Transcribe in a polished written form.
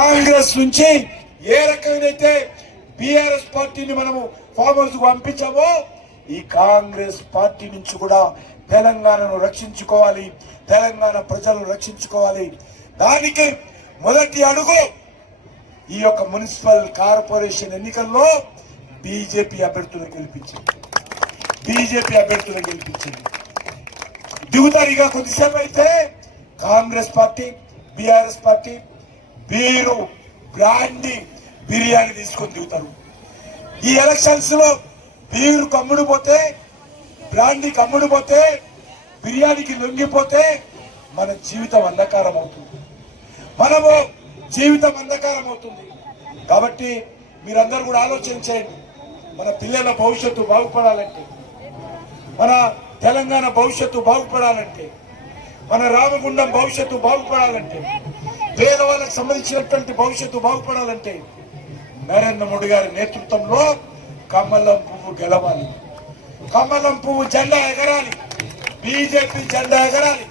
కాంగ్రెస్ నుంచి ఏ రకమైనైతే బీఆర్ఎస్ పార్టీని మనము ఫామ్ హౌస్ కు పంపించామో ఈ కాంగ్రెస్ పార్టీ నుంచి కూడా తెలంగాణను రక్షించుకోవాలి, తెలంగాణ ప్రజలను రక్షించుకోవాలి. దానికి మొదటి అడుగు ఈ యొక్క మున్సిపల్ కార్పొరేషన్ ఎన్నికల్లో బీజేపీ అభ్యర్థులను గెలిపించింది. దిగుతారు. ఇక కొద్దిసేపు అయితే Congress party, BRS party beer, brandy, biryani తీసుకొని దిగుతారు. ఈ ఎలక్షన్స్ లో బీరు కమ్ముడుపోతే, బ్రాండీ కమ్ముడుపోతే, బిర్యానీకి లొంగిపోతే మన జీవితం అంధకారం అవుతుంది. జీవితం అంధకారం అవుతుంది. కాబట్టి మీరందరూ కూడా ఆలోచన చేయండి. మన పిల్లల భవిష్యత్తు బాగుపడాలంటే, మన తెలంగాణ భవిష్యత్తు బాగుపడాలంటే, మన రామగుండం భవిష్యత్తు బాగుపడాలంటే, పేదవాళ్ళకు సంబంధించినటువంటి భవిష్యత్తు బాగుపడాలంటే నరేంద్ర మోడీ గారి నేతృత్వంలో కమలం పువ్వు గెలవాలి, కమలం పువ్వు జెండా ఎగరాలి, బీజేపీ జెండా ఎగరాలి.